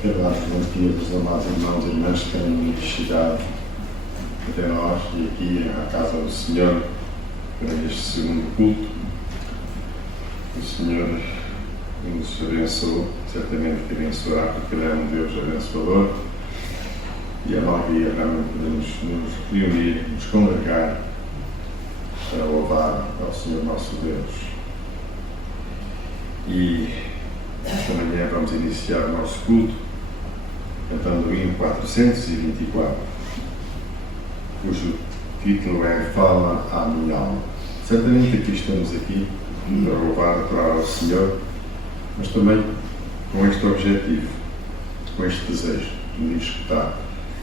Cada uns dias os amados irmãos e irmãs têm chegado até nós e aqui à casa do Senhor para este segundo culto. O Senhor nos abençoou, certamente que abençoará, porque Ele é um Deus abençoador e é uma alegria realmente podermos nos reunir, nos congregar para louvar ao Senhor nosso Deus. E esta manhã vamos iniciar o nosso culto cantando o hino 424, cujo título é Fala à minha alma. Certamente aqui estamos aqui para louvar e adorar ao Senhor, mas também com este objetivo, com este desejo de escutar,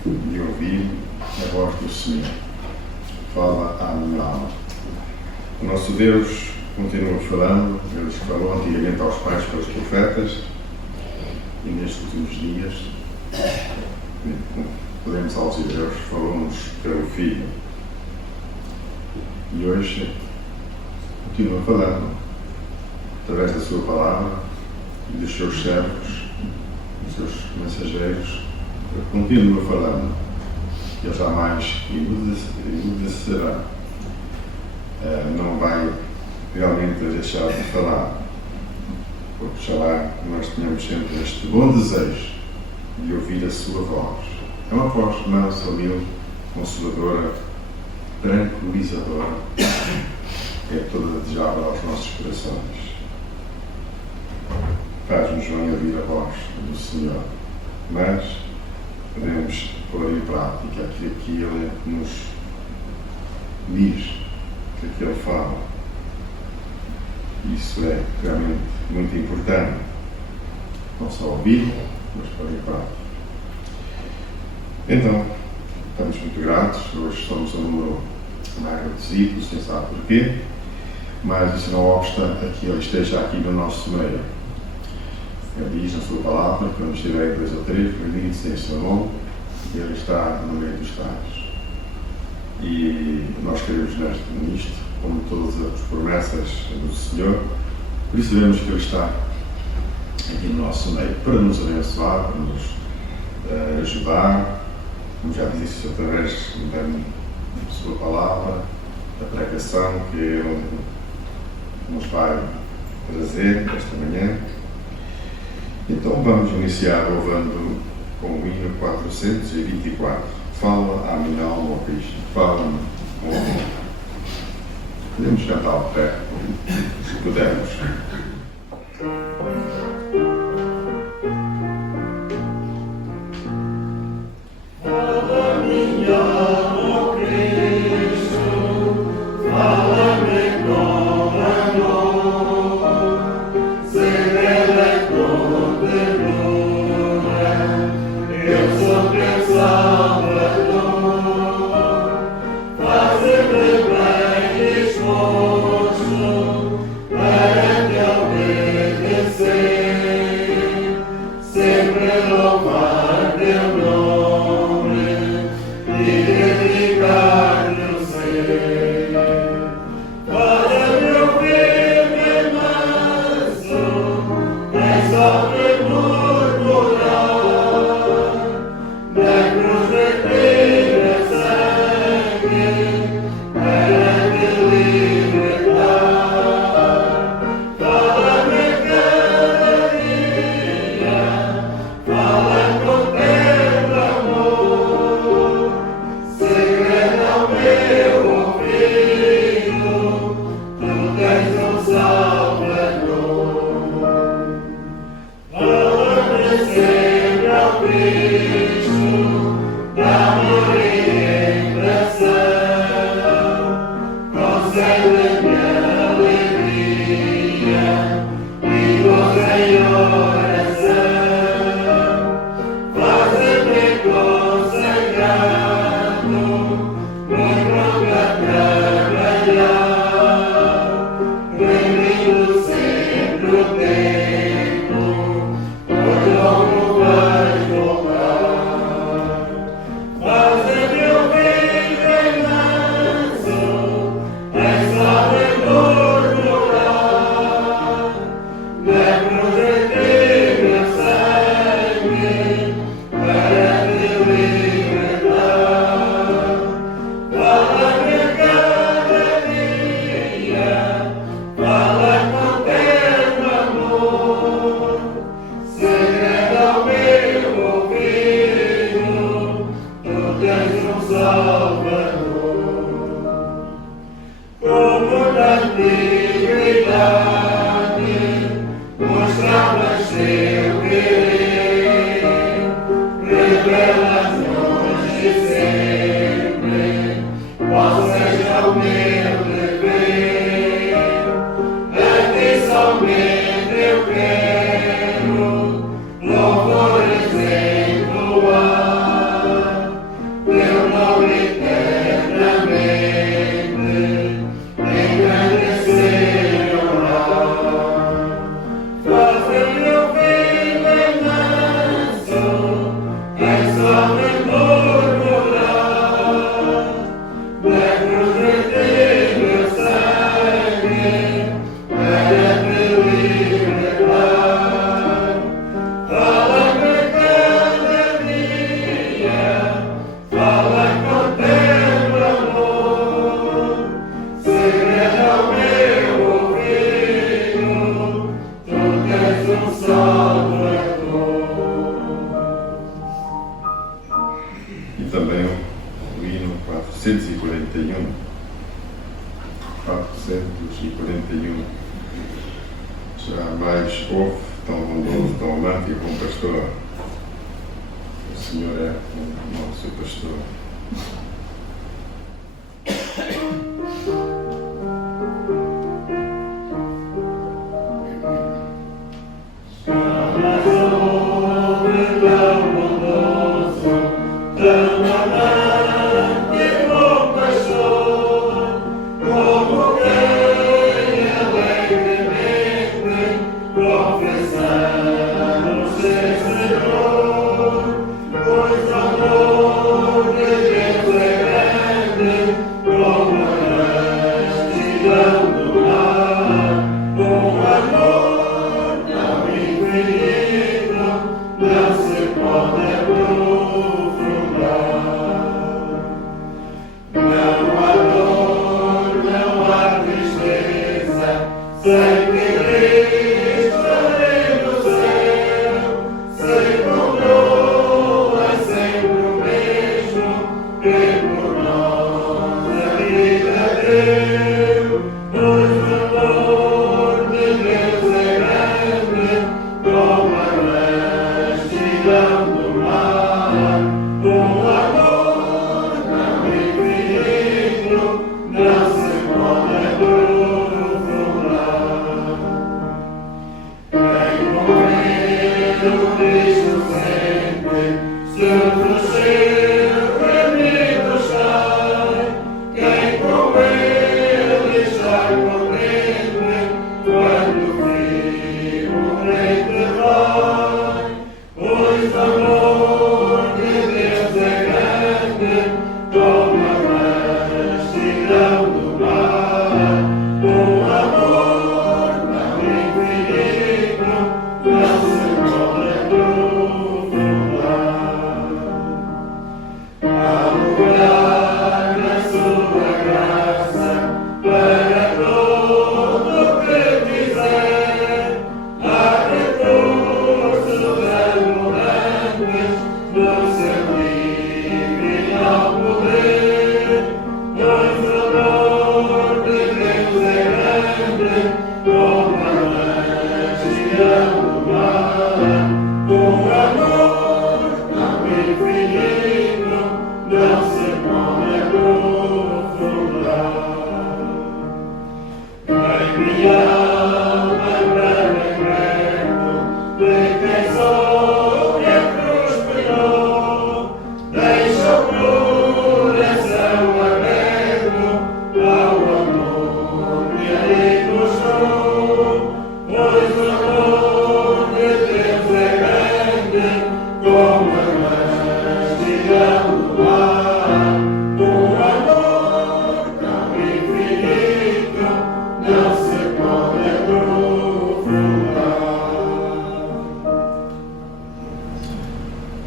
de ouvir a voz do Senhor. Fala à minha alma. O nosso Deus continua falando, Ele falou antigamente aos pais pelos profetas, e nestes últimos dias, podemos aos Hebreus, falou-nos pelo Filho. E hoje continua falando, através da sua palavra e dos seus servos, dos seus mensageiros, Ele continua falando, que Ele jamais enmudecerá. Não vai realmente deixar de falar, porque já lá nós tenhamos sempre este bom desejo de ouvir a sua voz. É uma voz mansa, humilde, consoladora, tranquilizadora, que é toda desejável aos nossos corações. Faz-nos bem ouvir a voz do Senhor, mas podemos pôr em prática aquilo que Ele nos diz, aquilo que Ele fala. Isso é realmente muito importante, não só ouvir, mas pôr em prática. Então, estamos muito gratos, hoje somos um número mais reduzido, sem saber porquê, mas isso não obsta a que Ele esteja aqui no nosso meio. Ele diz na sua palavra, quando estiver 2 ou 3, reunidos em seu nome, Ele está no meio dos tais. E nós queremos nisto, como todas as promessas do Senhor, por isso vemos que Ele está aqui no nosso meio, para nos abençoar, para nos ajudar, como já disse, através da sua palavra, da pregação que Ele nos vai trazer esta manhã. Então vamos iniciar louvando com o hino 424. Fala à minha alma, ó Cristo, fala-me, ó amor. Podemos cantar ao pé, se pudermos. Salvador. Jamais houve tão bondoso, tão amante como pastor. O Senhor é o nosso pastor.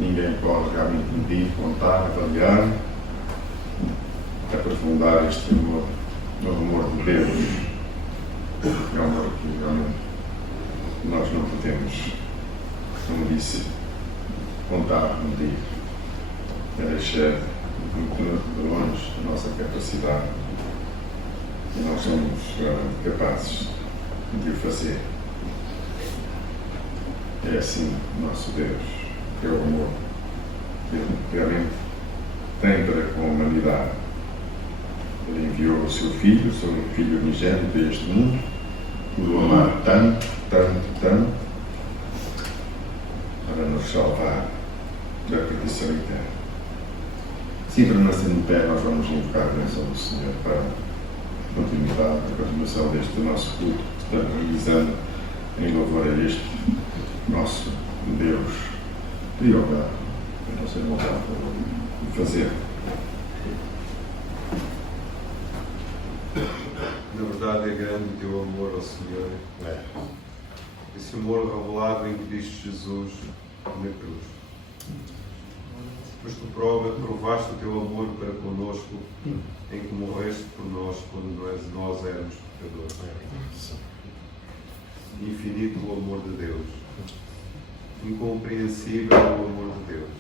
Ninguém pode realmente medir, contar, avaliar, aprofundar este amor, o amor de Deus. É um amor que realmente nós não podemos, como disse, contar, medir. É deixar muito longe da nossa capacidade e nós somos realmente capazes de o fazer. É assim o nosso Deus, que é o amor que Ele realmente tem para com a humanidade. Ele enviou o seu Filho unigênito a este mundo, por o amar tanto, tanto, tanto, para nos salvar da perdição eterna. Sim, para nascer no pé, nós vamos invocar a bênção do Senhor para a continuação deste nosso culto que estamos realizando em louvor a este nosso Deus. Queria orar, para não ser vontade de fazer. Na verdade é grande o teu amor ao Senhor. Esse amor revelado em Cristo Jesus na cruz. Mas tu provaste o teu amor para conosco em que morreste por nós quando nós éramos pecadores. Infinito o amor de Deus. Incompreensível o amor de Deus.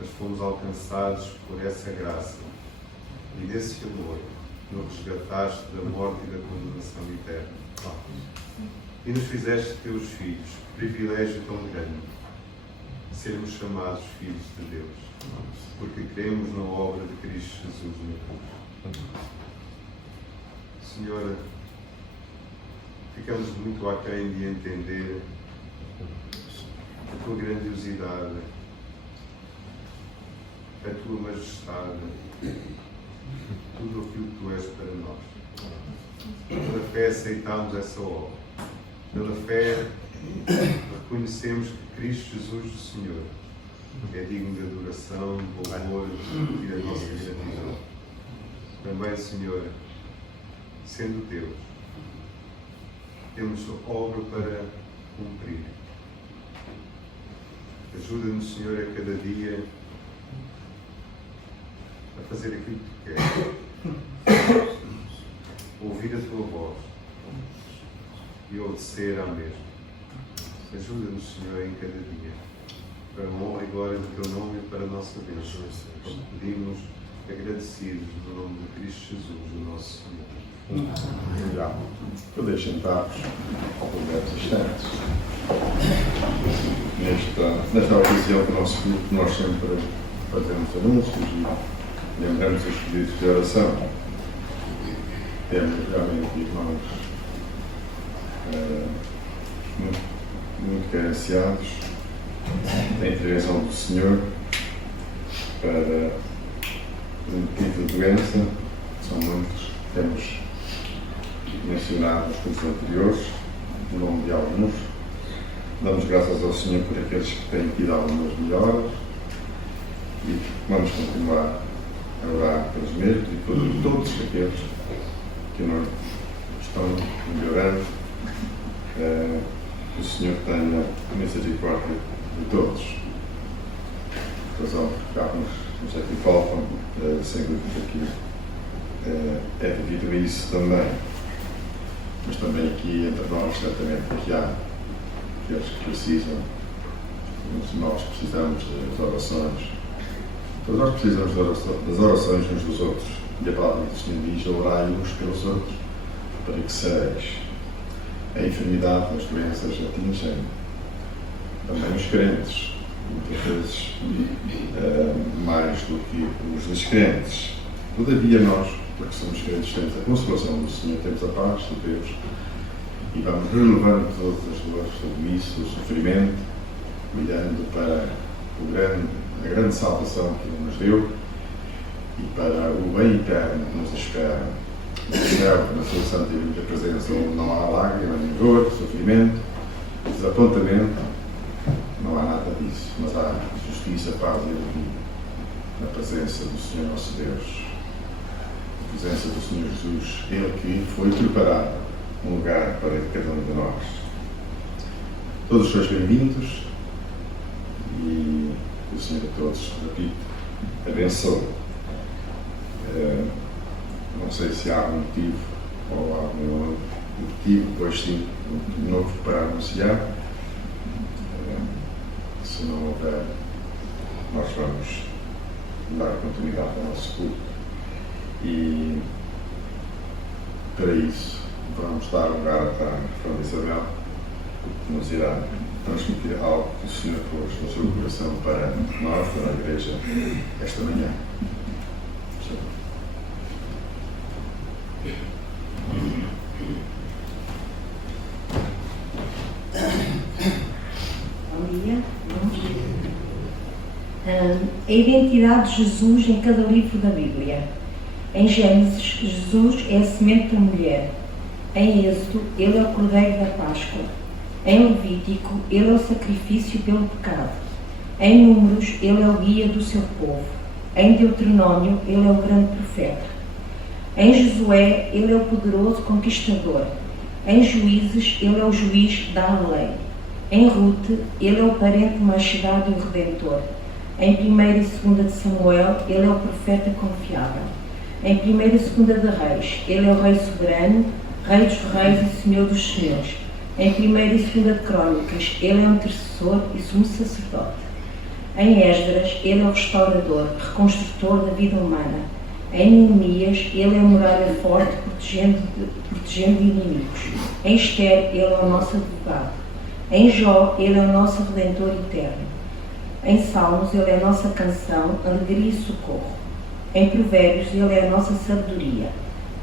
Mas fomos alcançados por essa graça e desse amor nos resgataste da morte e da condenação eterna. E nos fizeste teus filhos. Privilégio tão grande sermos chamados filhos de Deus, porque cremos na obra de Cristo Jesus na cruz. Senhora, ficamos muito aquém de entender a tua grandiosidade, a tua majestade, tudo aquilo que tu és para nós. Pela fé aceitamos essa obra. Pela fé reconhecemos que Cristo Jesus, o Senhor, é digno de adoração, de louvor e da nossa gratidão. Também, Senhor, sendo Deus, temos obra para cumprir. Ajuda-nos, Senhor, a cada dia a fazer aquilo que tu queres, ouvir a tua voz e obedecer à mesma. Ajuda-nos, Senhor, em cada dia, para a honra e glória do teu nome e para a nossa bênção. Pedimos agradecidos no nome de Cristo Jesus, o nosso Senhor. Obrigado. Poder sentar-vos por breves instantes. Nesta ocasião do nosso culto, nós sempre fazemos anúncios e lembramos os pedidos de oração. Temos realmente irmãos muito carenciados da intervenção do Senhor para motivo de doença. São muitos. Temos mencionado nos cultos anteriores, o nome de alguns. Damos graças ao Senhor por aqueles que têm tido algumas melhoras e vamos continuar a orar pelos mesmos e por todos aqueles que não estão melhorando. Que o Senhor tenha misericórdia de todos. Razão porque alguns nos aqui faltam, sem dúvida que é devido a isso também. Mas também aqui entre nós, certamente que há aqueles que precisam, nós precisamos das orações. Todos nós precisamos das orações uns dos outros. E a palavra do Senhor diz: orai uns pelos outros, para que seis. A enfermidade, as doenças atingem também os crentes, muitas vezes mais do que os descrentes. Todavia nós, porque somos crentes, temos a consolação do Senhor, temos a paz de Deus e vamos relevando todas as dores, tudo isso, o sofrimento, olhando para a grande salvação que Ele nos deu e para o bem eterno que nos espera. No céu, na sua santa e única presença, onde não há lágrima, nem dor, sofrimento, desapontamento, não há nada disso, mas há justiça, paz e alegria na presença do Senhor nosso Deus, na presença do Senhor Jesus, Ele que foi preparar um lugar para cada um de nós. Todos sois bem-vindos e o Senhor a todos, repito, abençoe. Não sei se há algum motivo ou algum motivo, pois sim, novo para anunciar. Se não houver, nós vamos dar continuidade ao nosso culto. E para isso, vamos dar lugar à Fran Isabel nos irá transmitir algo que o Senhor pôs no seu coração para nós, para a Igreja, esta manhã. Bom dia. A identidade de Jesus em cada livro da Bíblia. Em Gênesis, Jesus é a semente da mulher. Em Êxodo, ele é o Cordeiro da Páscoa. Em Levítico, ele é o sacrifício pelo pecado. Em Números, ele é o guia do seu povo. Em Deuteronômio, ele é o grande profeta. Em Josué, ele é o poderoso conquistador. Em Juízes, ele é o juiz da lei. Em Rute, ele é o parente mais chegado e o Redentor. Em 1ª e 2ª de Samuel, ele é o profeta confiável. Em 1ª e 2ª de Reis, ele é o Rei soberano, Rei dos reis e Senhor dos senhores. Em 1ª e 2ª de Crônicas, ele é o intercessor e sumo sacerdote. Em Esdras, ele é o restaurador, reconstrutor da vida humana. Em Neemias, ele é a muralha forte, protegendo inimigos. Em Esther, ele é o nosso advogado. Em Jó, ele é o nosso Redentor eterno. Em Salmos, ele é a nossa canção, alegria e socorro. Em Provérbios, ele é a nossa sabedoria.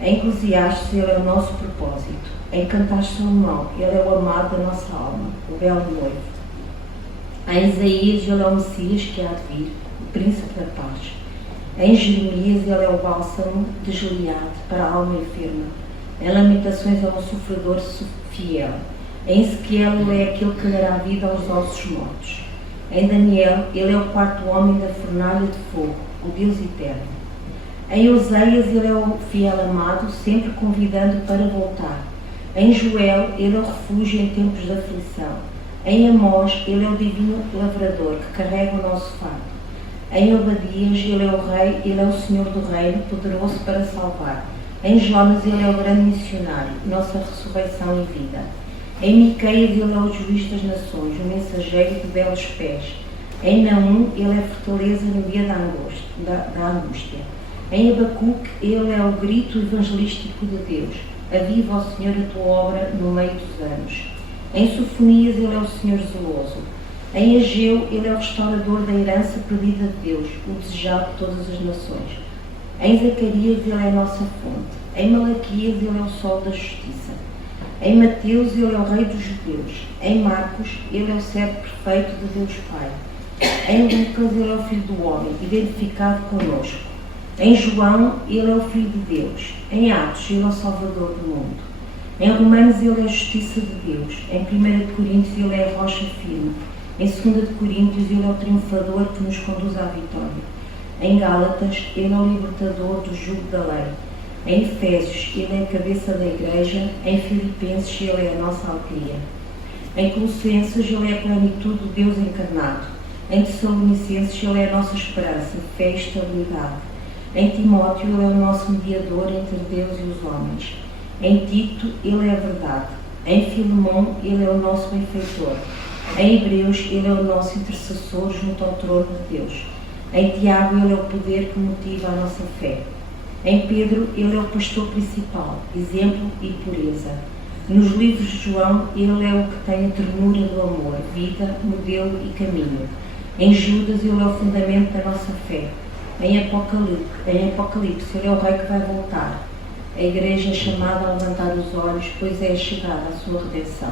Em Eclesiastes, ele é o nosso propósito. Em Cantares de Salomão, ele é o amado da nossa alma, o belo noivo. Em Isaías, ele é o Messias que há de vir, o príncipe da paz. Em Jeremias, ele é o bálsamo de Gileade para a alma enferma. Em Lamentações, é um sofredor fiel. Em Ezequiel, ele é aquele que dará vida aos ossos mortos. Em Daniel, ele é o quarto homem da fornalha de fogo, o Deus eterno. Em Oseias, ele é o fiel amado, sempre convidando para voltar. Em Joel, ele é o refúgio em tempos de aflição. Em Amós, ele é o divino lavrador que carrega o nosso fardo. Em Obadias, ele é o rei, ele é o Senhor do reino, poderoso para salvar. Em Jonas, ele é o grande missionário, nossa ressurreição e vida. Em Miqueias, ele é o juiz das nações, o mensageiro de belos pés. Em Naum, ele é fortaleza no dia da angústia. Em Abacuque, ele é o grito evangelístico de Deus. Aviva, ó Senhor, a tua obra no meio dos anos. Em Sofonias, ele é o Senhor zeloso. Em Ageu, ele é o restaurador da herança perdida de Deus, o desejado de todas as nações. Em Zacarias, ele é a nossa fonte. Em Malaquias, ele é o sol da justiça. Em Mateus, ele é o rei dos judeus. Em Marcos, ele é o servo perfeito de Deus Pai. Em Lucas, ele é o Filho do Homem, identificado conosco. Em João, ele é o Filho de Deus. Em Atos, ele é o Salvador do mundo. Em Romanos, ele é a justiça de Deus. Em 1 Coríntios, ele é a rocha firme. Em 2 Coríntios, ele é o triunfador que nos conduz à vitória. Em Gálatas, ele é o libertador do jugo da lei. Em Efésios, ele é a cabeça da igreja. Em Filipenses, ele é a nossa alegria. Em Colossenses, ele é a plenitude do Deus encarnado. Em Tessalonicenses, ele é a nossa esperança, fé e estabilidade. Em Timóteo, ele é o nosso mediador entre Deus e os homens. Em Tito, ele é a verdade. Em Filemão, ele é o nosso benfeitor. Em Hebreus, ele é o nosso intercessor junto ao trono de Deus. Em Tiago, ele é o poder que motiva a nossa fé. Em Pedro, ele é o pastor principal, exemplo e pureza. Nos livros de João, ele é o que tem a ternura do amor, vida, modelo e caminho. Em Judas, ele é o fundamento da nossa fé. Em Apocalipse, ele é o rei que vai voltar. A igreja é chamada a levantar os olhos, pois é chegada a sua redenção.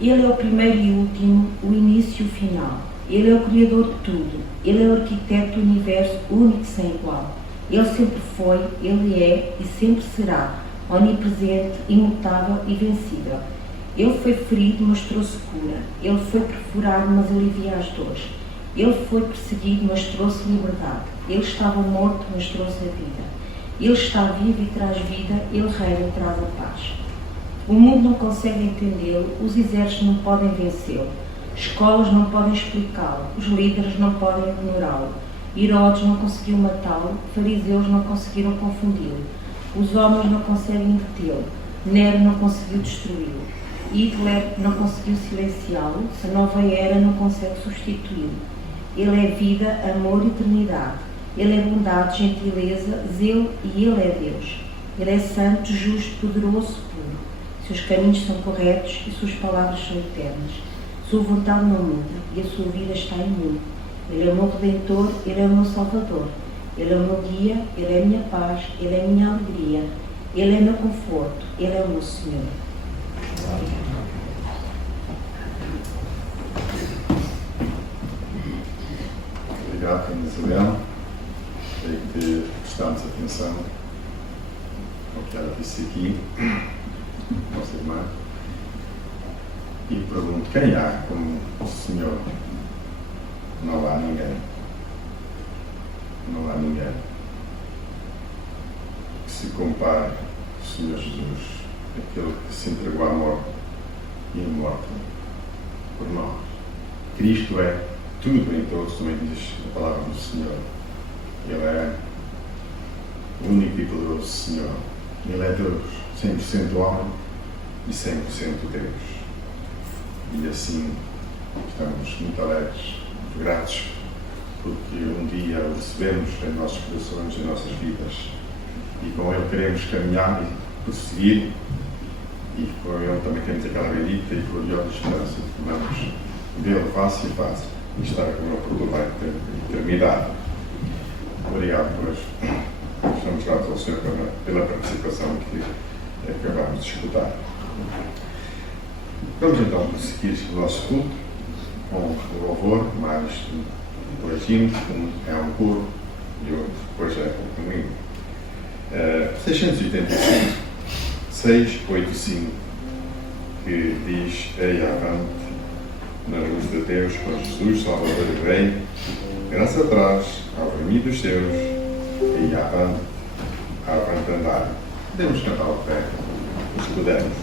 Ele é o primeiro e último, o início e o final. Ele é o criador de tudo. Ele é o arquiteto do universo único e sem igual. Ele sempre foi, ele é e sempre será, onipresente, imutável e vencível. Ele foi ferido, mas trouxe cura. Ele foi perfurado, mas alivia as dores. Ele foi perseguido, mas trouxe liberdade. Ele estava morto, mas trouxe a vida. Ele está vivo e traz vida. Ele reina e traz a paz. O mundo não consegue entendê-lo, os exércitos não podem vencê-lo, escolas não podem explicá-lo, os líderes não podem ignorá-lo, Herodes não conseguiu matá-lo, fariseus não conseguiram confundi-lo, os homens não conseguem detê-lo, Nero não conseguiu destruí-lo, Hitler não conseguiu silenciá-lo, a nova era não consegue substituí-lo. Ele é vida, amor e eternidade. Ele é bondade, gentileza, zelo e ele é Deus. Ele é santo, justo, poderoso, puro. Seus caminhos são corretos e suas palavras são eternas. Sua vontade não muda e a sua vida está em mim. Ele é o meu Redentor, Ele é o meu Salvador. Ele é o meu guia, Ele é a minha paz, Ele é a minha alegria. Ele é o meu conforto, Ele é o meu Senhor. Obrigado, Ana Isabel. Creio que prestamos atenção ao que ela disse aqui, nossa irmã. E pergunto, quem há como o Senhor? Não há ninguém. Não há ninguém que se compare ao Senhor Jesus, aquele que se entregou à morte e à morte por nós. Cristo é tudo em todos, também diz a palavra do Senhor. Ele é o único e poderoso Senhor. Ele é Deus, 100% homem e 100% Deus. E assim estamos muito alegres, muito gratos, porque um dia o recebemos em nossos corações, em nossas vidas. E com Ele queremos caminhar e prosseguir. E com Ele também temos aquela bendita e gloriosa esperança de que vamos vê-lo face a face e estar com Ele por toda a eternidade. Obrigado por hoje. Estamos gratos ao Senhor pela participação que acabamos de escutar. Vamos então prosseguir o nosso culto com o louvor, mais dois hinos, um é um coro e outro depois é um hino. 685, 685, que diz: Ei avante, na luz de Deus, com Jesus, Salvador e Rei, graça atrás, ao vermelho dos seus, e avante andar. Podemos cantar ao pé, se pudermos.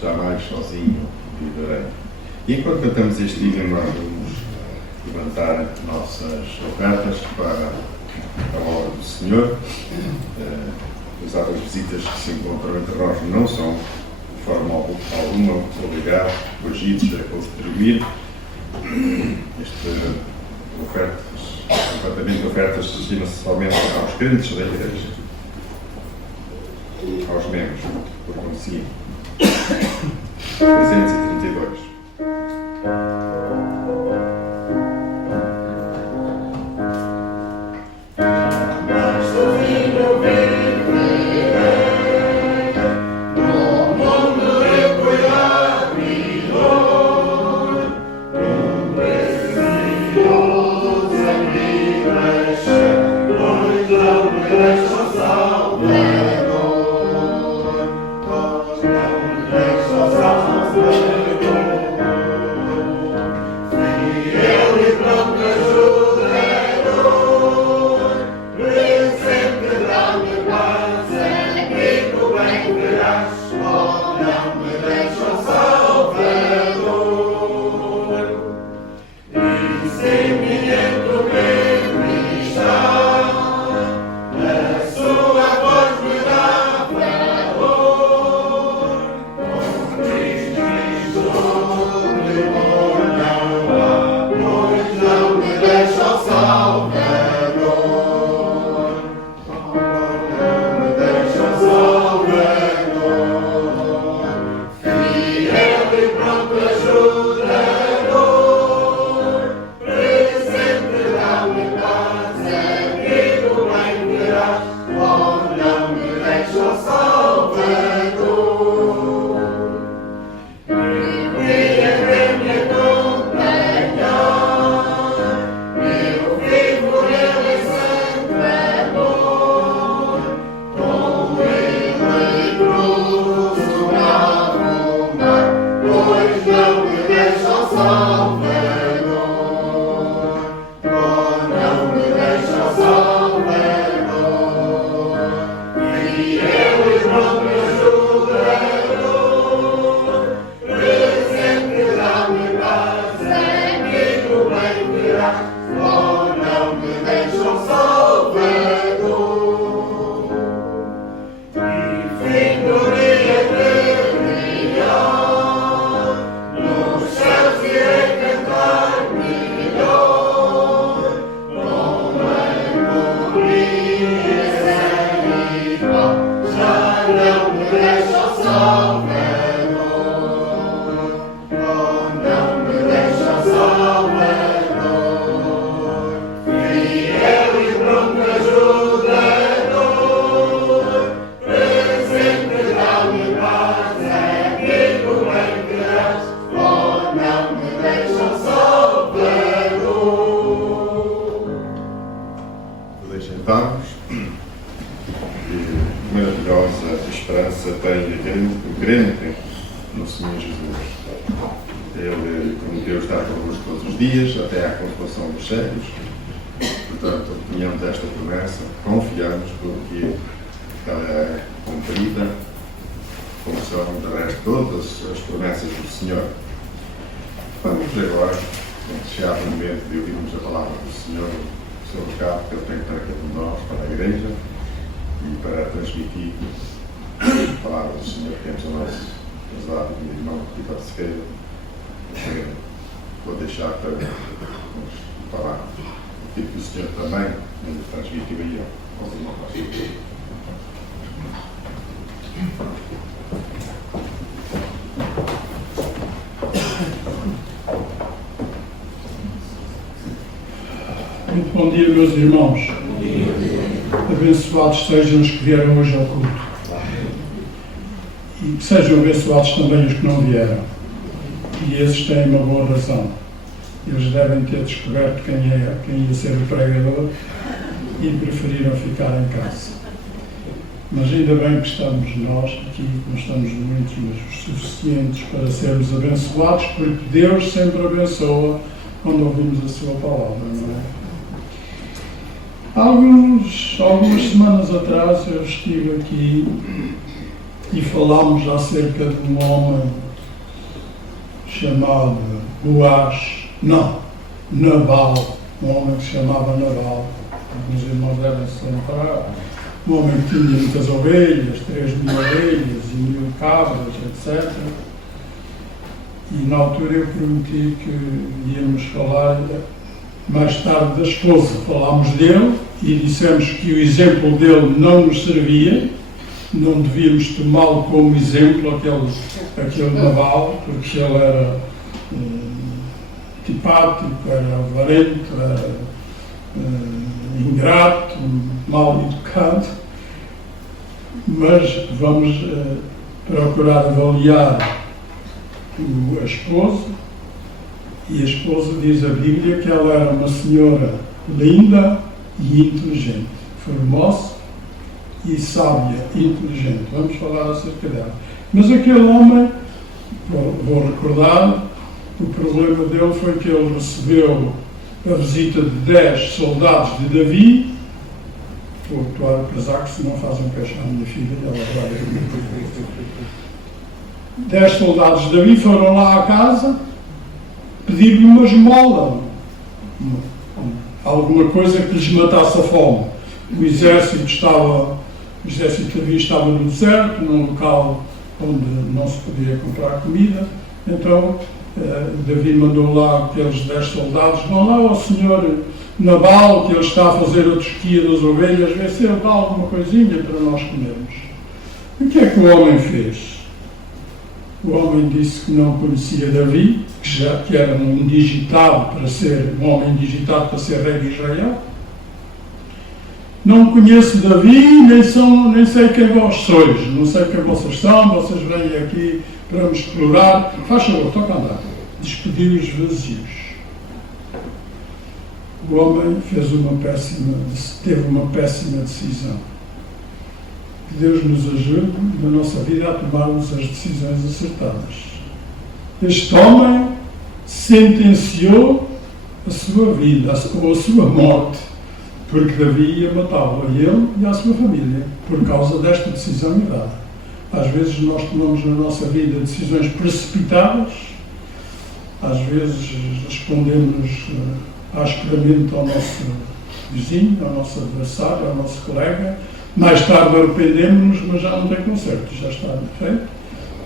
Jamais sozinho viverei. E enquanto cantamos este hino, nós vamos levantar nossas ofertas para a obra do Senhor. As outras visitas que se encontram entre nós não são, de forma alguma, obrigados, coagidos a contribuir. Este levantamento de ofertas destina-se somente aos crentes da Igreja, aos membros, por consigo. 332. No mundo eu Maravilhosa esperança tem o crente no Senhor Jesus. Ele prometeu estar connosco todos os dias, até à consumação dos séculos. Portanto, tínhamos esta promessa, confiamos porque ela é cumprida, como são, de resto, todas as promessas do Senhor. Vamos agora, chegar o momento de ouvirmos a palavra do Senhor, o seu recado que Ele tem para cada um de nós, para a Igreja, e para transmitir a palavra do Senhor que temos a nós ajudado o meu irmão Ricardo Sequeira. Vou deixar para nos falar aquilo que o Senhor também nos transmitiu aí aos irmãos. Muito bom dia, meus irmãos. Abençoados sejam os que vieram hoje ao culto. E que sejam abençoados também os que não vieram. E esses têm uma boa razão. Eles devem ter descoberto quem ia ser o pregador e preferiram ficar em casa. Mas ainda bem que estamos nós aqui, não estamos muitos, mas os suficientes para sermos abençoados, porque Deus sempre abençoa quando ouvimos a sua palavra, não é? Algumas semanas atrás eu estive aqui e falámos acerca de um homem chamado Nabal, um homem que se chamava Nabal. Alguns irmãos devem se lembrar. Um homem que tinha muitas ovelhas, 3.000 ovelhas e 1.000 cabras, etc. E na altura eu prometi que íamos falar mais tarde da esposa. Falámos dele e dissemos que o exemplo dele não nos servia, não devíamos tomá-lo como exemplo, aquele Nabal, porque ele era antipático, era avarento, era ingrato, mal educado. Mas vamos procurar avaliar a esposa, e a esposa diz a Bíblia que ela era uma senhora linda e inteligente, formosa e sábia, inteligente. Vamos falar acerca dela. Mas aquele homem, vou recordar, o problema dele foi que ele recebeu a visita de 10 soldados de Davi. Vou atuar o casaco, se não fazem um queixão à minha filha, ela vai. 10 soldados de Davi foram lá à casa pedir-lhe uma esmola. alguma coisa que lhes matasse a fome. O exército de Davi estava no deserto, num local onde não se podia comprar comida. Então Davi mandou lá aqueles 10 soldados: vão lá ao senhor Nabal, que ele está a fazer a tosquia das ovelhas, vê se ele dá alguma coisinha para nós comermos. E o que é que o homem fez? O homem disse que não conhecia Davi, que era um homem digitado para ser rei de Israel. Não conheço Davi, nem sei quem vós sois, não sei quem vocês são, vocês vêm aqui para me explorar. Faz favor, toca a andar. Despediu os vazios. O homem teve uma péssima decisão. Que Deus nos ajude na nossa vida a tomarmos as decisões acertadas. Este homem sentenciou a sua vida, ou a sua morte, porque Davi ia matá-lo, a ele e à sua família, por causa desta decisão errada. Às vezes nós tomamos na nossa vida decisões precipitadas, às vezes respondemos asperamente ao nosso vizinho, ao nosso adversário, ao nosso colega. Mais tarde arrependemos-nos, mas já não tem conserto, já está feito.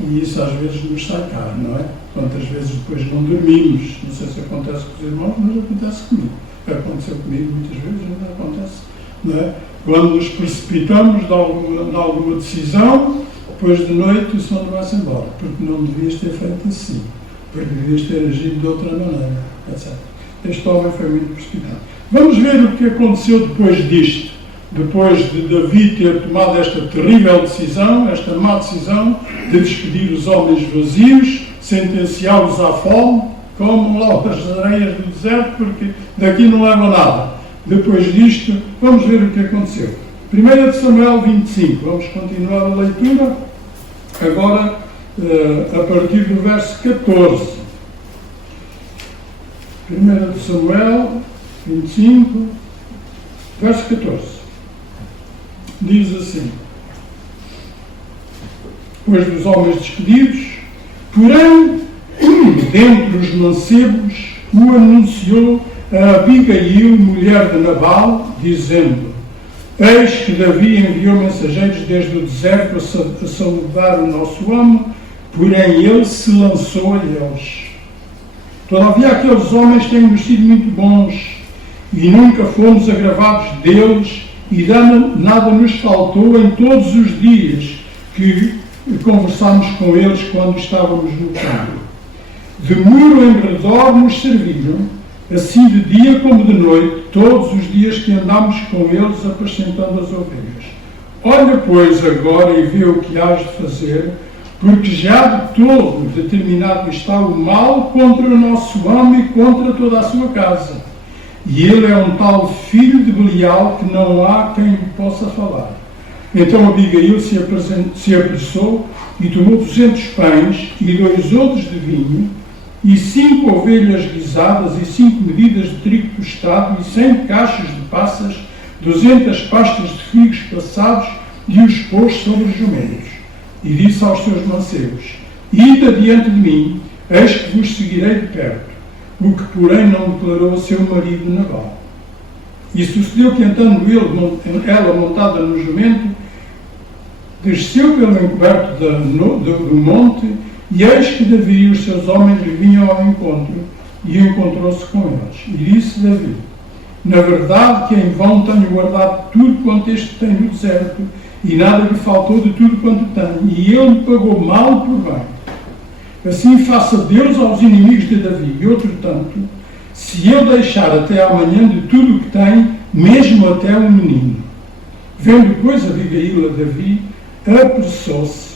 E isso às vezes nos sai caro, não é? Quantas vezes depois não dormimos. Não sei se acontece com os irmãos, mas acontece comigo. Aconteceu comigo muitas vezes, mas acontece, não é? Quando nos precipitamos de alguma decisão, depois de noite o sono vai-se embora, porque não devias ter feito assim, porque devias ter agido de outra maneira, etc. Este homem foi muito precipitado. Vamos ver o que aconteceu depois disto. Depois de Davi ter tomado esta terrível decisão, esta má decisão de despedir os homens vazios, sentenciá-los à fome, como logo as areias do deserto, porque daqui não leva nada. Depois disto, vamos ver o que aconteceu. 1 de Samuel 25, vamos continuar a leitura, agora a partir do verso 14. 1 de Samuel 25, verso 14. Diz assim: depois dos homens despedidos, porém, dentre os mancebos, o anunciou a Abigail, mulher de Nabal, dizendo: eis que Davi enviou mensageiros desde o deserto a saudar o nosso amo, porém ele se lançou a eles. Todavia aqueles homens têm-nos sido muito bons, e nunca fomos agravados deles, e nada nos faltou em todos os dias que conversámos com eles quando estávamos no campo. De muro em redor nos serviram, assim de dia como de noite, todos os dias que andámos com eles apacentando as ovelhas. Olha, pois, agora e vê o que hás de fazer, porque já de todo determinado está o mal contra o nosso amo e contra toda a sua casa. E ele é um tal filho de Belial que não há quem lhe possa falar. Então Abigail se apressou e tomou 200 pães e 2 odres de vinho e 5 ovelhas guisadas e 5 medidas de trigo tostado e 100 caixas de passas, 200 pastas de figos passados e os pôs sobre os jumentos. E disse aos seus mancebos: ide adiante de mim, eis que vos seguirei de perto. O que, porém, não declarou a seu marido Nabal. E sucedeu que, andando ela montada no jumento, desceu pelo encoberto do monte, e eis que Davi e os seus homens lhe vinham ao encontro, e encontrou-se com eles. E disse Davi: na verdade que em vão tenho guardado tudo quanto este tem no deserto, e nada lhe faltou de tudo quanto tem, e ele me pagou mal por bem. Assim faça Deus aos inimigos de Davi, e outro tanto, se eu deixar até amanhã de tudo o que tem, mesmo até um menino. Vendo, pois, Abigail a Davi, apressou-se,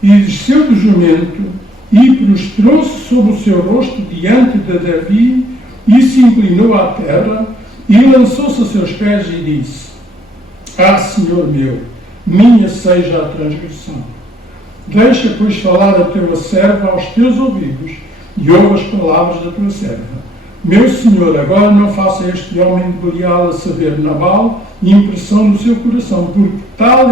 e desceu do jumento, e prostrou-se sobre o seu rosto diante de Davi, e se inclinou à terra, e lançou-se a seus pés e disse: ah, Senhor meu, minha seja a transgressão. Deixa, pois, falar a tua serva aos teus ouvidos, e ouve as palavras da tua serva. Meu Senhor, agora não faça este homem de Belial a saber Nabal impressão no seu coração, porque tal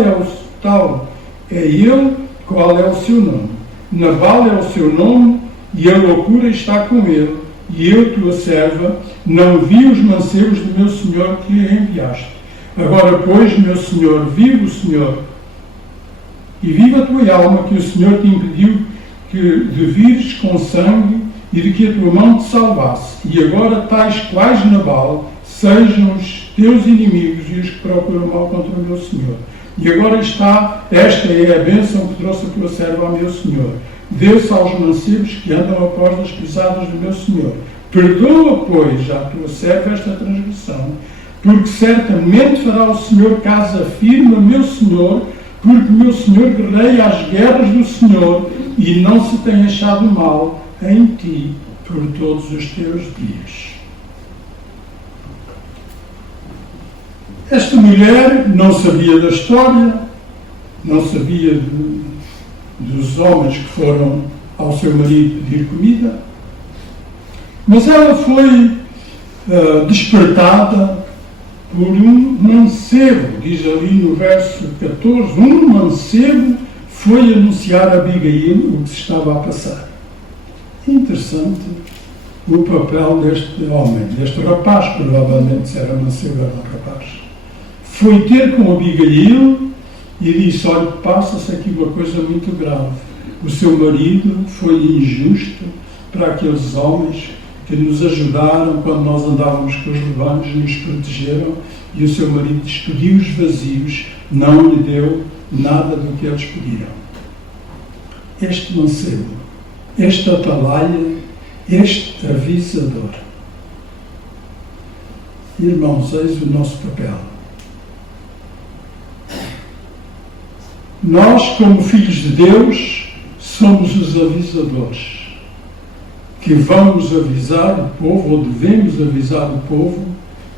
é ele, qual é o seu nome. Nabal é o seu nome, e a loucura está com ele, e eu, tua serva, não vi os mancebos do meu Senhor que enviaste. Agora, pois, meu Senhor, vive o Senhor, e viva a tua alma, que o Senhor te impediu de vires com sangue e de que a tua mão te salvasse. E agora, tais quais Nabal, sejam os teus inimigos e os que procuram mal contra o meu Senhor. E agora esta é a bênção que trouxe a tua serva ao meu Senhor. Dê-se aos mancebos que andam após as pisadas do meu Senhor. Perdoa, pois, à tua serva esta transgressão, porque certamente fará o Senhor casa firme a meu Senhor, porque meu Senhor guerreia as guerras do Senhor e não se tem achado mal em ti por todos os teus dias. Esta mulher não sabia da história, não sabia dos homens que foram ao seu marido pedir comida, mas ela foi despertada por um mancebo, diz ali no verso 14, um mancebo foi anunciar a Abigail o que se estava a passar. Interessante o papel deste homem, deste rapaz, provavelmente se era mancebo, era um rapaz. Foi ter com Abigail e disse: olha, passa-se aqui uma coisa muito grave. O seu marido foi injusto para aqueles homens que nos ajudaram quando nós andávamos com os rebanhos, nos protegeram, e o seu marido despediu-os vazios, não lhe deu nada do que eles pediram. Este mancebo, este atalaia, este avisador. Irmãos, eis o nosso papel. Nós, como filhos de Deus, somos os avisadores, que vamos avisar o povo, ou devemos avisar o povo,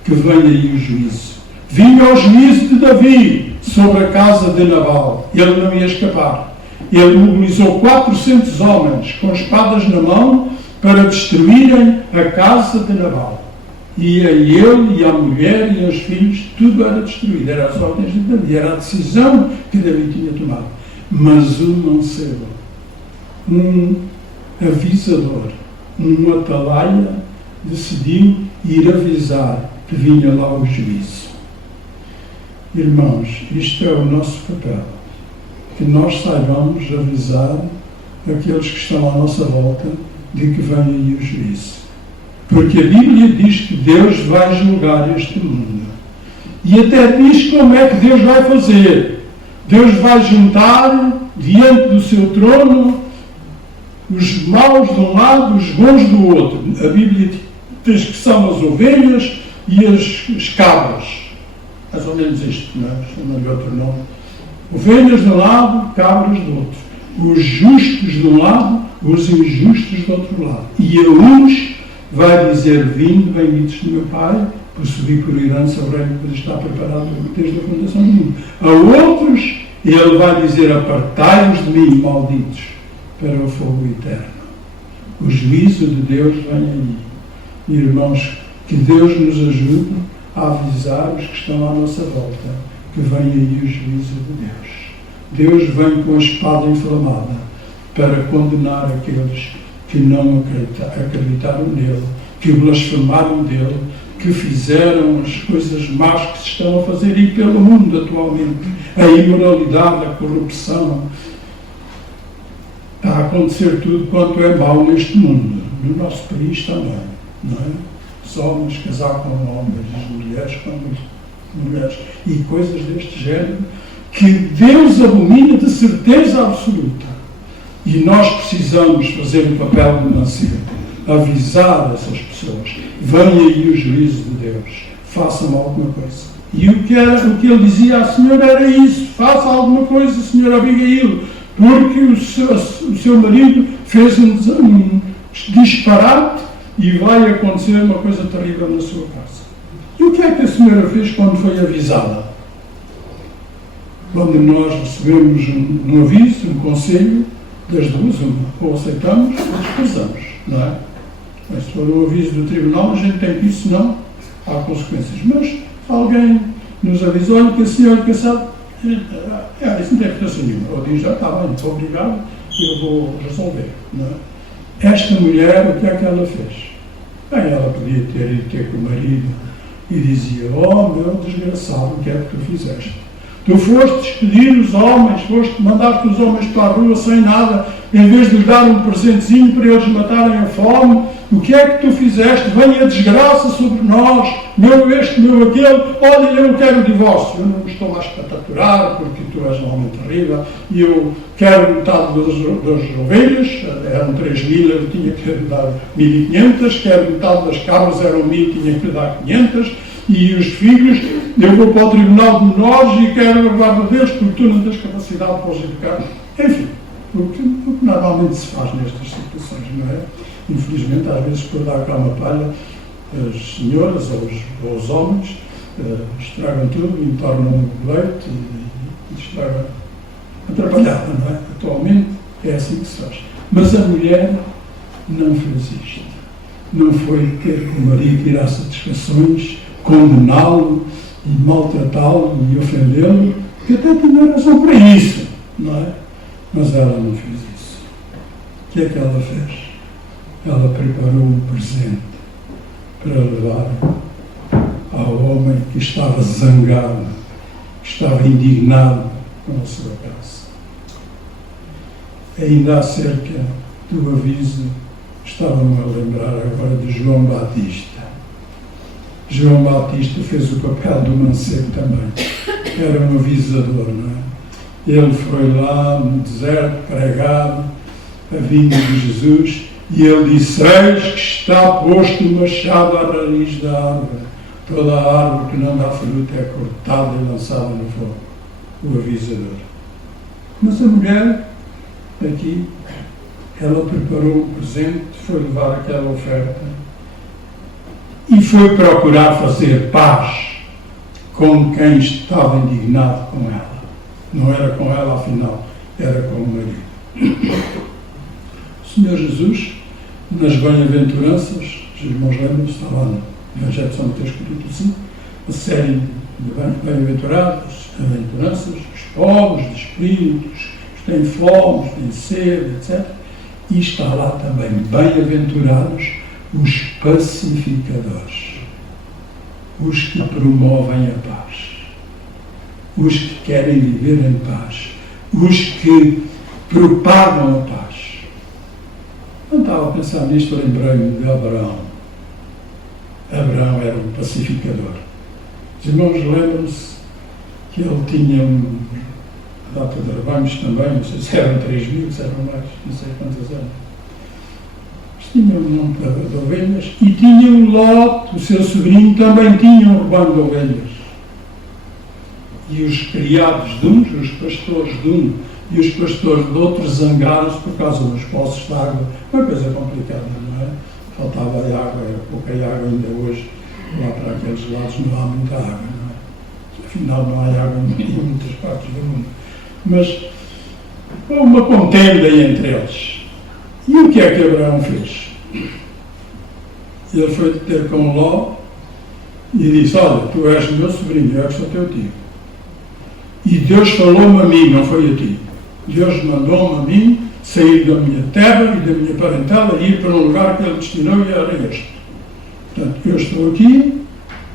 que vem aí o juízo. Vinha o juízo de Davi sobre a casa de Nabal. Ele não ia escapar. Ele mobilizou 400 homens com espadas na mão para destruírem a casa de Nabal. E a ele, e a mulher, e aos filhos, tudo era destruído. Era as ordens de Davi, era a decisão que Davi tinha tomado. Mas um mancebo, um avisador, um atalaia, decidiu ir avisar que vinha lá o juízo. Irmãos, isto é o nosso papel. Que nós saibamos avisar aqueles que estão à nossa volta de que vem aí o juízo. Porque a Bíblia diz que Deus vai julgar este mundo. E até diz como é que Deus vai fazer. Deus vai juntar diante do seu trono os maus de um lado, os bons do outro. A Bíblia diz que são as ovelhas e as cabras. Mais ou menos isto, não é? Chama-lhe outro nome. Ovelhas de um lado, cabras do outro. Os justos de um lado, os injustos do outro lado. E a uns vai dizer: vinde, benditos do meu Pai, possuí por herança o reino que está preparado desde a fundação do mundo. A outros, ele vai dizer: apartai-vos de mim, malditos, para o fogo eterno. O juízo de Deus vem aí. Irmãos, que Deus nos ajude a avisar os que estão à nossa volta que vem aí o juízo de Deus. Deus vem com a espada inflamada para condenar aqueles que não acreditaram nele, que blasfemaram dele, que fizeram as coisas más que se estão a fazer aí pelo mundo atualmente. A imoralidade, a corrupção. Está a acontecer tudo quanto é mau neste mundo. No nosso país também, não é? Os homens casar com homens, as mulheres com mulheres, e coisas deste género, que Deus abomina de certeza absoluta. E nós precisamos fazer o papel de mancebo, avisar essas pessoas: venha aí o juízo de Deus, façam alguma coisa. E o que ele dizia à senhora era isso: faça alguma coisa, senhora Abigail, porque o seu marido fez um disparate e vai acontecer uma coisa terrível na sua casa. E o que é que a senhora fez quando foi avisada? Quando nós recebemos um aviso, um conselho, das duas, uma, ou aceitamos ou desprezamos, não é? Mas se for um aviso do tribunal, a gente tem que ir, senão há consequências. Mas alguém nos avisou que a senhora que sabe, isso não tem importância nenhuma. Ou diz: já está bem, estou obrigado, eu vou resolver, não é? Esta mulher, o que é que ela fez? Bem, ela podia ter ido ter com o marido e dizia: oh, meu desgraçado, o que é que tu fizeste? Tu foste despedir os homens, mandaste os homens para a rua sem nada, em vez de lhes dar um presentezinho para eles matarem a fome. O que é que tu fizeste? Vem a desgraça sobre nós, meu este, meu aquele. Olha, eu quero o divórcio. Eu não estou mais para te aturar, porque tu és um homem terrível, e eu quero metade das ovelhas, eram 3.000, eu tinha que lhe dar 1.500, quero metade das cabras, eram 1.000, tinha que lhe dar 500, e os filhos, eu vou para o tribunal de menores e quero a guarda deles, porque tu não tens capacidade para os educar. Enfim, o que normalmente se faz nestas situações, não é? Infelizmente, às vezes, por dar cá uma palha, as senhoras ou os homens estragam tudo, entornam o leite e estragam atrapalhada, não é? Atualmente é assim que se faz. Mas a mulher não fez isto. Não foi ter com o marido tirar satisfações, condená-lo e maltratá-lo e ofendê-lo, que até tinha razão para isso, não é? Mas ela não fez isso. O que é que ela fez? Ela preparou um presente para levar ao homem que estava zangado, que estava indignado com a sua casa. Ainda acerca do aviso, estava-me a lembrar agora de João Batista. João Batista fez o papel do mancebo também. Era um avisador, não é? Ele foi lá no deserto, pregado, a vinda de Jesus, e ele disse: eis que está posto o machado à raiz da árvore. Toda a árvore que não dá fruto é cortada e lançada no fogo. O avisador. Mas a mulher, aqui, ela preparou um presente, foi levar aquela oferta e foi procurar fazer paz com quem estava indignado com ela. Não era com ela, afinal, era com o marido. O Senhor Jesus, nas bem-aventuranças, os irmãos lembram-se, está lá no Evangelho de São Mateus, capítulo 5, a série de bem-aventuranças, os pobres de espíritos, os que têm fome, os que têm sede, etc. E está lá também, bem-aventurados os pacificadores, os que promovem a paz, os que querem viver em paz, os que propagam a paz. Não estava a pensar nisto, lembrei-me de Abraão. Abraão era um pacificador. Os irmãos lembram-se que ele tinha a data de rebanhos também, não sei se eram 3.000, se eram mais, não sei quantas eram. Mas tinha um monte de ovelhas e tinha um Ló, o seu sobrinho, também tinha um rebanho de ovelhas. E os criados de uns, os pastores de um e os pastores de outros zangaram-se por causa dos poços de água. Uma coisa complicada, não é? Faltava água, era pouca água ainda hoje. Lá para aqueles lados não há muita água, não é? Afinal, não há água em muitas partes do mundo. Mas houve uma contenda entre eles. E o que é que Abraão fez? Ele foi ter com Ló e disse: olha, tu és meu sobrinho, eu é que sou teu tio. E Deus falou-me a mim, não foi a ti. Deus mandou-me a mim sair da minha terra e da minha parentela e ir para um lugar que Ele destinou, e era este. Portanto, eu estou aqui,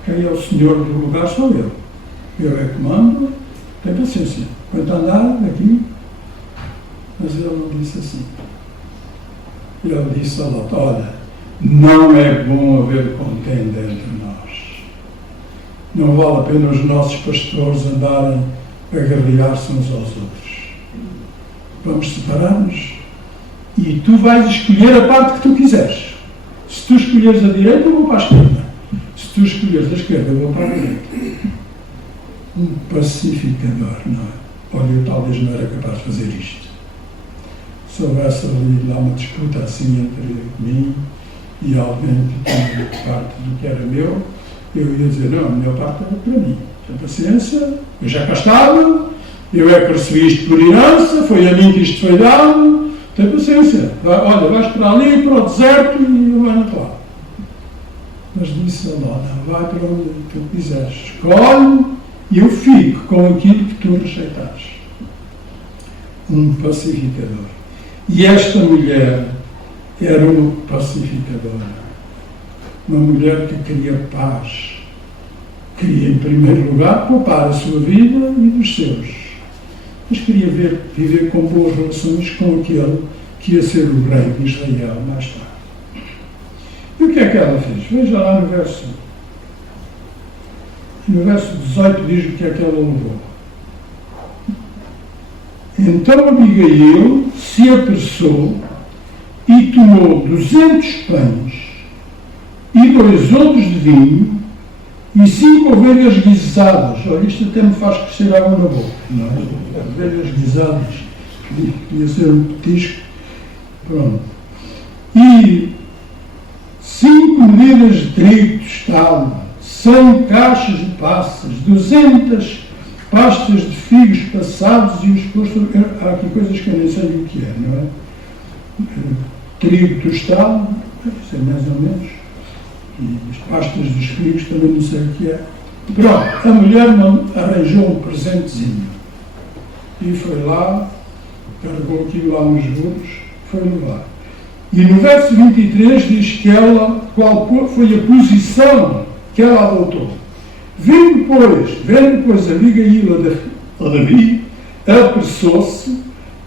quem é o Senhor do lugar sou eu. Eu é que mando, tem paciência. Quanto andar aqui, mas ele não disse assim. Ele disse a Ló: olha, não é bom haver contenda entre nós. Não vale a pena os nossos pastores andarem a guerrear-se uns aos outros. Vamos separar-nos e tu vais escolher a parte que tu quiseres. Se tu escolheres a direita, eu vou para a esquerda. Se tu escolheres a esquerda, eu vou para a direita. Um pacificador, não é? Olha, eu talvez não era capaz de fazer isto. Se houvesse ali lá uma disputa assim entre mim e alguém que tinha parte do que era meu, eu ia dizer: não, a minha parte era para mim. Tem paciência, eu já cá estava, eu é que recebi isto por herança, foi a mim que isto foi dado, tem paciência. Olha, vais para ali, para o deserto e eu venho para lá. Mas disse a Ló: não, vai para onde tu quiseres, escolhe e eu fico com aquilo que tu rejeitares. Um pacificador. E esta mulher era uma pacificadora. uma mulher que queria paz. Queria, em primeiro lugar, poupar a sua vida e dos seus. Mas queria viver com boas relações com aquele que ia ser o rei de Israel mais tarde. E o que é que ela fez? Veja lá no verso 18 diz o que é que ela levou. Então Abigail se apressou e tomou 200 pães e 2 odres de vinho e 5 ovelhas guisadas. Olha, isto até me faz crescer água na boca, não é? Ovelhas guisadas. Podia ser um petisco. Pronto. E 5 medidas de trigo tostado, 100 caixas de passas, 200 pastas de figos passados e os postos. Há aqui coisas que eu nem sei o que é, não é? Trigo tostado, isso é mais ou menos. E as pastas dos figos também não sei o que é. Pronto, a mulher arranjou um presentezinho. E foi lá, carregou aquilo lá nos burros, foi levar. E no verso 23 diz que qual foi a posição que ela adotou. Vendo, pois, Abigail a Davi, apressou-se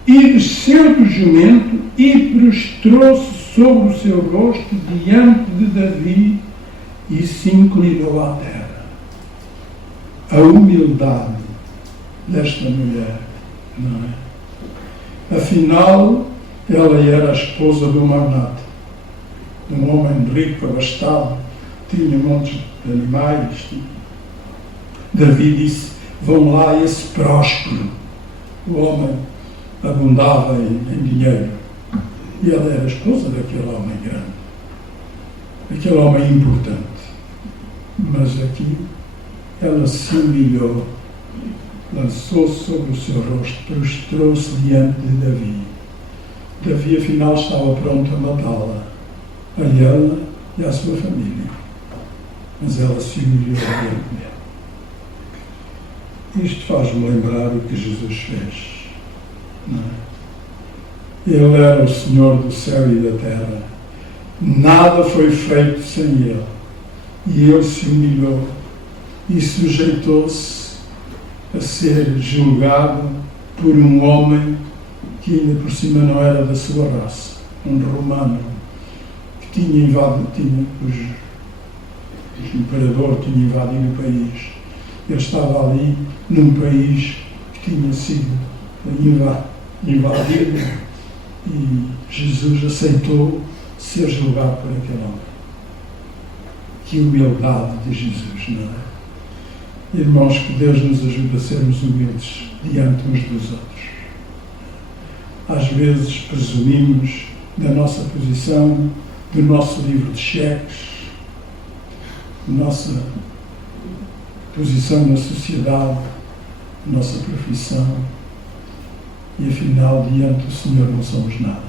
e desceu do jumento e prostrou-se sobre o seu rosto diante de Davi e se inclinou à terra. A humildade desta mulher, não é? Afinal, ela era a esposa de um magnata, de um homem rico, abastado, tinha montes de animais. Davi disse: vão lá esse próspero. O homem abundava em dinheiro. E ela era a esposa daquele homem grande, aquele homem importante. Mas aqui ela se humilhou, lançou-se sobre o seu rosto, prostrou-se diante de Davi. Davi, afinal, estava pronto a matá-la, a ela e à sua família. Mas ela se humilhou diante dele. Isto faz-me lembrar o que Jesus fez. Não é? Ele era o Senhor do céu e da terra. Nada foi feito sem Ele. E Ele se humilhou e sujeitou-se a ser julgado por um homem que ainda por cima não era da sua raça, um romano, que tinha invadido, o imperador tinha invadido o país. Ele estava ali num país que tinha sido invadido e Jesus aceitou ser julgado por aquele homem. Que humildade de Jesus, não é? Irmãos, que Deus nos ajude a sermos humildes diante uns dos outros. Às vezes presumimos da nossa posição, do nosso livro de cheques, da nossa posição na sociedade, nossa profissão, e afinal, diante do Senhor não somos nada.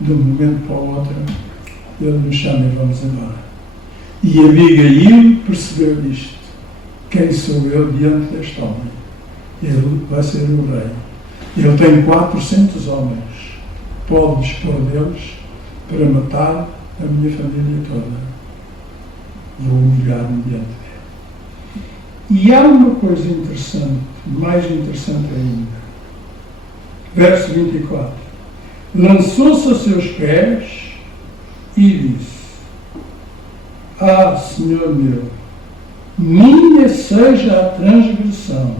De um momento para o outro, Ele nos chama e vamos embora. E Abigail percebeu isto. Quem sou eu diante deste homem? Ele vai ser o rei. Ele tem 400 homens. Pode dispor deles para matar a minha família toda. Vou humilhar-me diante dele. E há uma coisa interessante, mais interessante ainda. Verso 24. Lançou-se a seus pés e disse: Ah, Senhor meu, minha seja a transgressão.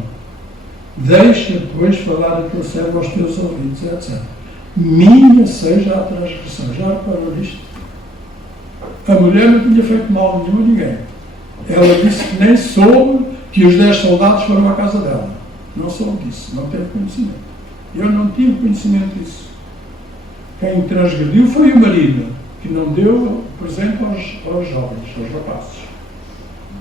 Deixa, pois, falar a teu servo aos teus ouvidos, etc. Minha seja a transgressão. Já reparou isto? A mulher não tinha feito mal nenhum a ninguém. Ela disse que nem soube que os 10 soldados foram à casa dela. Não soube disso, não teve conhecimento. Eu não tive conhecimento disso. Quem transgrediu foi o marido, que não deu presente aos jovens, aos rapazes.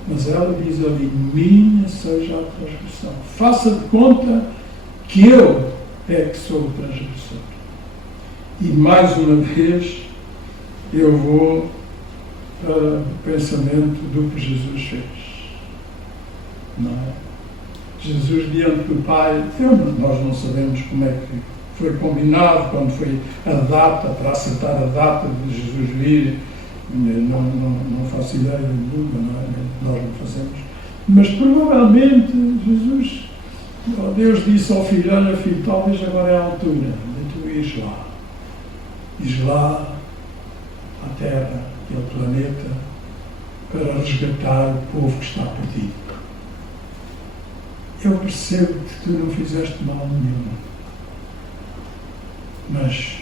Mas ela diz ali: minha seja a transgressão. Faça de conta que eu é que sou o transgressor. E mais uma vez eu vou para o pensamento do que Jesus fez. Não é? Jesus diante do Pai, nós não sabemos como é que foi combinado, quando foi a data, para acertar a data de Jesus vir, Não faço ideia nenhuma, não é? Nós não fazemos. Mas provavelmente Jesus, Deus disse ao filho: olha filho, talvez agora é a altura de tu ires lá. Ires lá à Terra, aquele planeta, para resgatar o povo que está perdido. Eu percebo que tu não fizeste mal nenhum, mas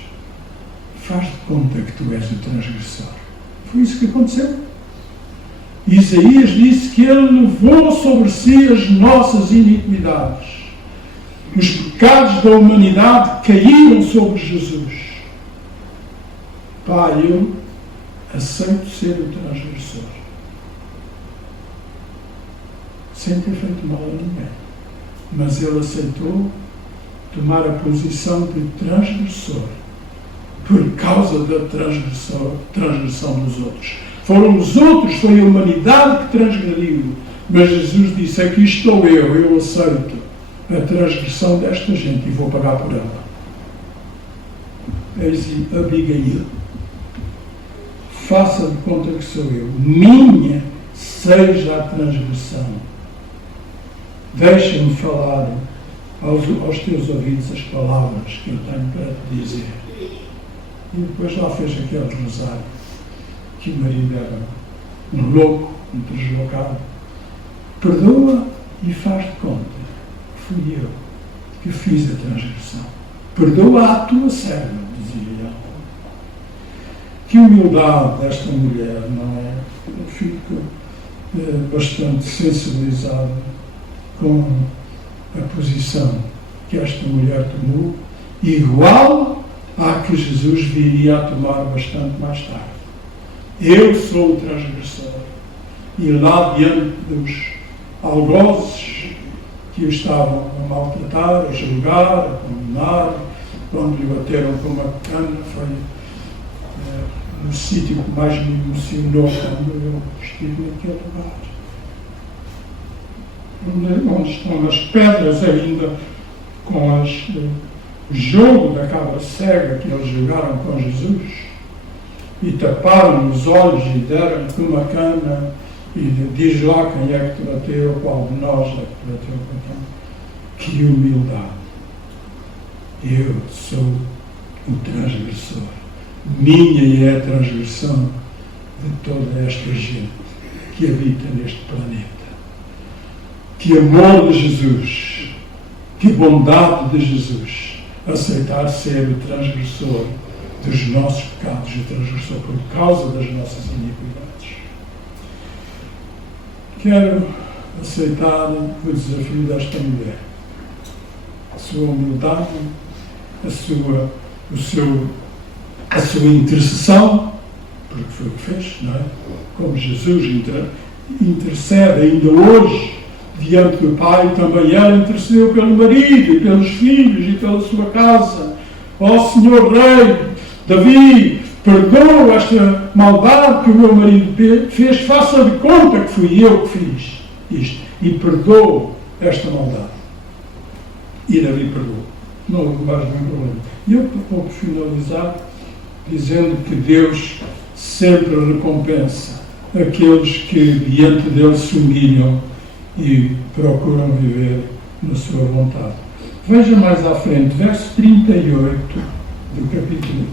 faz de conta que tu és o transgressor. Foi isso que aconteceu. Isaías disse que ele levou sobre si as nossas iniquidades. Os pecados da humanidade caíram sobre Jesus. Pai, eu aceito ser o transgressor, sem ter feito mal a ninguém. Mas ele aceitou tomar a posição de transgressor por causa da transgressão dos outros. Foram os outros, foi a humanidade que transgrediu. Mas Jesus disse: aqui estou eu aceito a transgressão desta gente e vou pagar por ela. Eis Abigail. Faça de conta que sou eu. Minha seja a transgressão. Deixa-me falar aos teus ouvidos as palavras que eu tenho para te dizer. E depois lá fez aquele rosário, que o marido era um louco, um deslocado. Perdoa e faz de conta que fui eu que fiz a transgressão. Perdoa a tua serva, dizia ele. Que humildade desta mulher, não é? Eu fico bastante sensibilizado com a posição que esta mulher tomou, igual à que Jesus viria a tomar bastante mais tarde. Eu sou o transgressor. E lá diante dos algozes que o estavam a maltratar, a julgar, a condenar, quando lhe bateram com uma cana, foi no sítio que mais me emocionou quando eu estive naquele lugar. Onde estão as pedras ainda com o jogo da cabra cega que eles jogaram com Jesus e taparam os olhos e deram-lhe com uma cana e diz lá quem é que te bateu, qual de nós é que te bateu com a cana. Que humildade! Eu sou o transgressor. Minha é a transgressão de toda esta gente que habita neste planeta. Que amor de Jesus, que bondade de Jesus, aceitar ser o transgressor dos nossos pecados, o transgressor por causa das nossas iniquidades. Quero aceitar o desafio desta mulher, a sua humildade, a sua intercessão, porque foi o que fez, não é? Como Jesus intercede ainda hoje diante do Pai, também ela intercedeu pelo marido e pelos filhos e pela sua casa. Ó Senhor Rei, Davi, perdoa esta maldade que o meu marido fez, faça de conta que fui eu que fiz isto, e perdoa esta maldade. E Davi perdoou. Não houve mais nenhum problema. E eu vou finalizar dizendo que Deus sempre recompensa aqueles que diante dele se humilham e procuram viver na sua vontade. Veja mais à frente, verso 38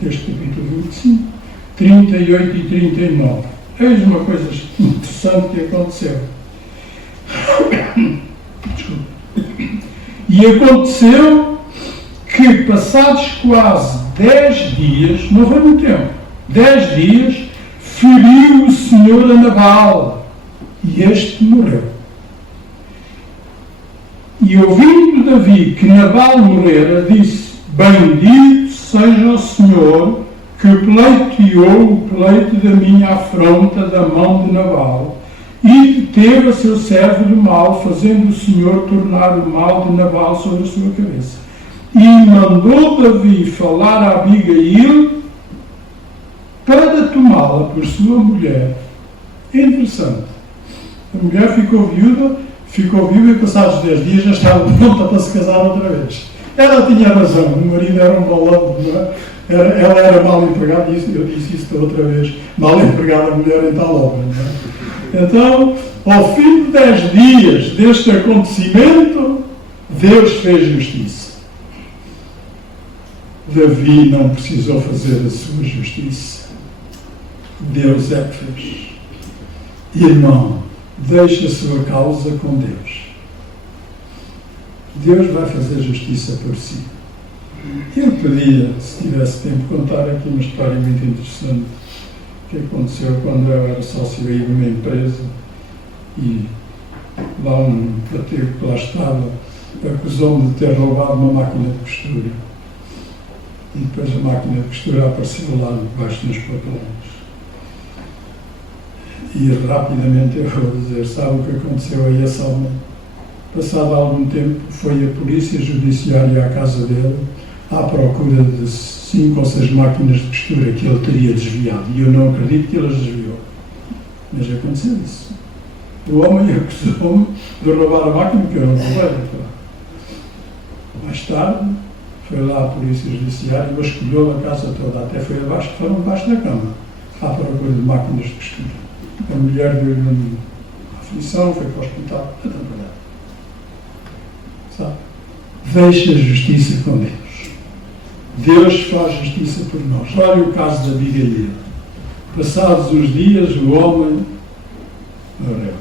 deste capítulo 25, 38 e 39. Eis uma coisa interessante que aconteceu. Desculpa. E aconteceu que, passados quase 10 dias, não foi muito tempo, 10 dias, feriu o Senhor a Nabal, e este morreu. E ouvindo Davi que Nabal morrera, disse: bendito seja o Senhor que pleiteou o pleito da minha afronta da mão de Nabal e deteve a seu servo do mal, fazendo o Senhor tornar o mal de Nabal sobre a sua cabeça. E mandou Davi falar a Abigail para tomá-la por sua mulher. É interessante. A mulher ficou viúva e passados 10 dias já estava pronta para se casar outra vez. Ela tinha razão, o marido era um balão, não é? ela era mal empregada, e eu disse isso da outra vez, mal empregada mulher em tal obra. Não é? Então, ao fim de 10 dias deste acontecimento, Deus fez justiça. Davi não precisou fazer a sua justiça. Deus é que fez. Irmão, deixe a sua causa com Deus. Deus vai fazer justiça por si. Eu podia, se tivesse tempo, contar aqui uma história muito interessante que aconteceu quando eu era sócio aí de uma empresa e lá um patego que lá estava acusou-me de ter roubado uma máquina de costura. E depois a máquina de costura apareceu lá debaixo nos papelões. E rapidamente eu vou dizer, sabe o que aconteceu a esse homem? Passado algum tempo foi a polícia judiciária à casa dele à procura de 5 ou 6 máquinas de costura que ele teria desviado. E eu não acredito que ele as desviou. Mas aconteceu isso. O homem acusou-me de roubar a máquina que eu não roubei. Mais tarde, foi lá a polícia judiciária e vasculhou a casa toda, até foi abaixo, foram debaixo da cama, à procura de máquinas de costura. A mulher deu-lhe uma aflição, foi para o hospital, a trabalhar. Sabe? Deixe a justiça com Deus. Deus faz justiça por nós. Olha o caso da Abigail. Passados os dias, o homem morreu.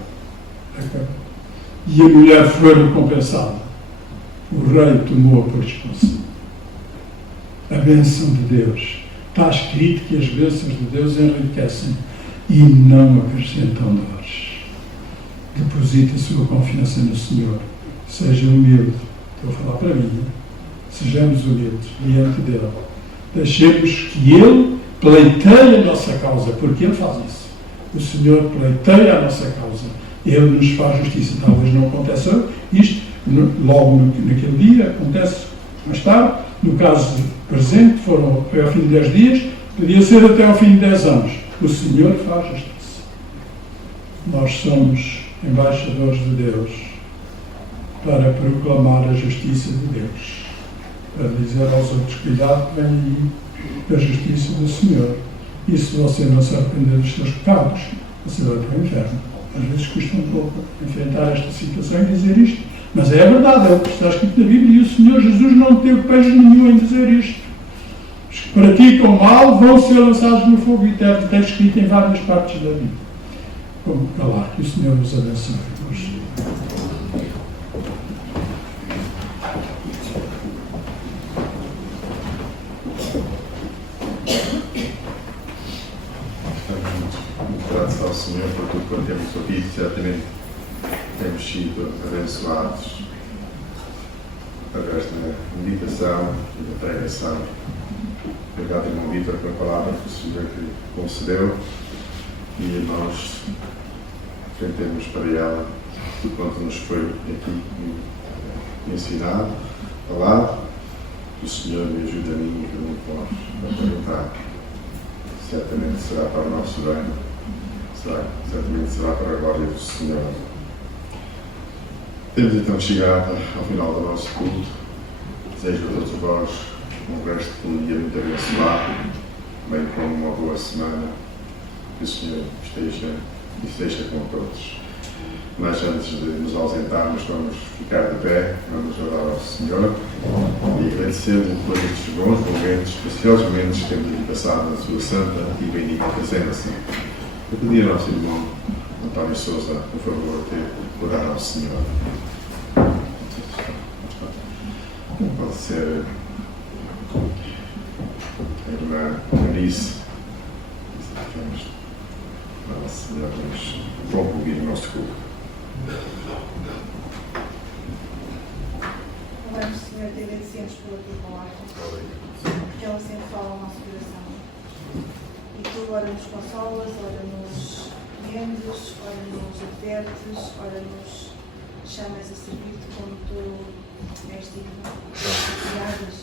Acabou. E a mulher foi recompensada. O rei tomou-a por esposa. A bênção de Deus. Está escrito que as bênçãos de Deus enriquecem e não acrescentam dores. Deposite a sua confiança no Senhor. Seja humilde. Estou a falar para mim. Sejamos humildes diante dele. Deixemos que ele pleiteie a nossa causa, porque ele faz isso. O Senhor pleiteia a nossa causa. Ele nos faz justiça. Talvez não aconteça isto logo naquele dia, acontece mais tarde. No caso presente, foi ao fim de 10 dias, podia ser até ao fim de 10 anos. O Senhor faz justiça. Nós somos embaixadores de Deus para proclamar a justiça de Deus. Para dizer aos outros, cuidado que vem aí a justiça do Senhor. E se você não se arrepender dos seus pecados, você vai para o inferno. Às vezes custa um pouco enfrentar esta situação e dizer isto. Mas é verdade, é o que está escrito na Bíblia, e o Senhor Jesus não teve pejo nenhum em dizer isto. Os que praticam mal vão ser lançados no fogo eterno. Está escrito em várias partes da Bíblia. Como calar, que o Senhor nos abençoe hoje. Graças ao Senhor por tudo quanto temos ouvido, certamente temos sido abençoados através da meditação e da pregação. Obrigado, irmão Vítor, pela palavra que o Senhor concedeu e nós tentemos para ela tudo quanto nos foi aqui ensinado, falado. Que o Senhor me ajude a mim e a mim a perguntar. Certamente será para o nosso bem, certamente será para a glória do Senhor. Temos então chegado ao final do nosso culto. Desejo a todos vós um resto de um dia muito abençoado, bem como uma boa semana. Que o Senhor esteja com todos. Mas antes de nos ausentarmos, vamos ficar de pé, vamos orar ao Senhor e agradecer-lhe por estes bons momentos, preciosos momentos que temos aqui passado na sua santa e bendita presença. Eu pedi ao nosso irmão António Sousa, por favor, de orar ao Senhor. Pode ser a irmã Alice. Nosso Senhor, vamos concluir o nosso culto. Oramos, Senhor, te agradecemos pela tua palavra, porque ela sempre fala ao nosso coração. E tu ora nos consolas, ora nos vendes, ora nos advertes, ora nos chamas a servir-te como tu és digno. Obrigadas.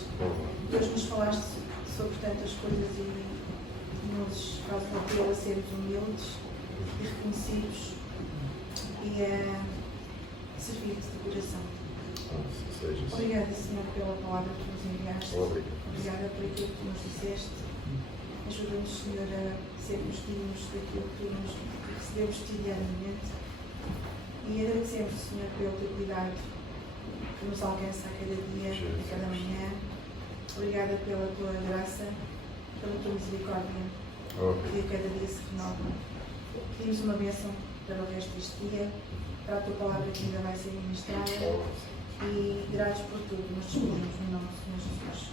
Deus, nos falaste sobre tantas coisas e nos faz o apelo a sermos humildes e reconhecidos e a servir-te de coração. Assim seja. Obrigada, Senhor, pela palavra que nos enviaste. Obrigado. Obrigada por aquilo que tu nos disseste. Ajuda-nos, Senhor, a sermos dignos daquilo que tu nos recebemos cotidianamente. E agradecemos, Senhor, pelo teu cuidado que nos alcança a cada dia, a cada manhã. Obrigada pela tua graça, pela tua misericórdia, que a cada dia se renova. Pedimos uma bênção para o resto deste dia, para a tua palavra que ainda vai ser ministrada. E gratos por tudo, nos despedimos no nome do Senhor Jesus.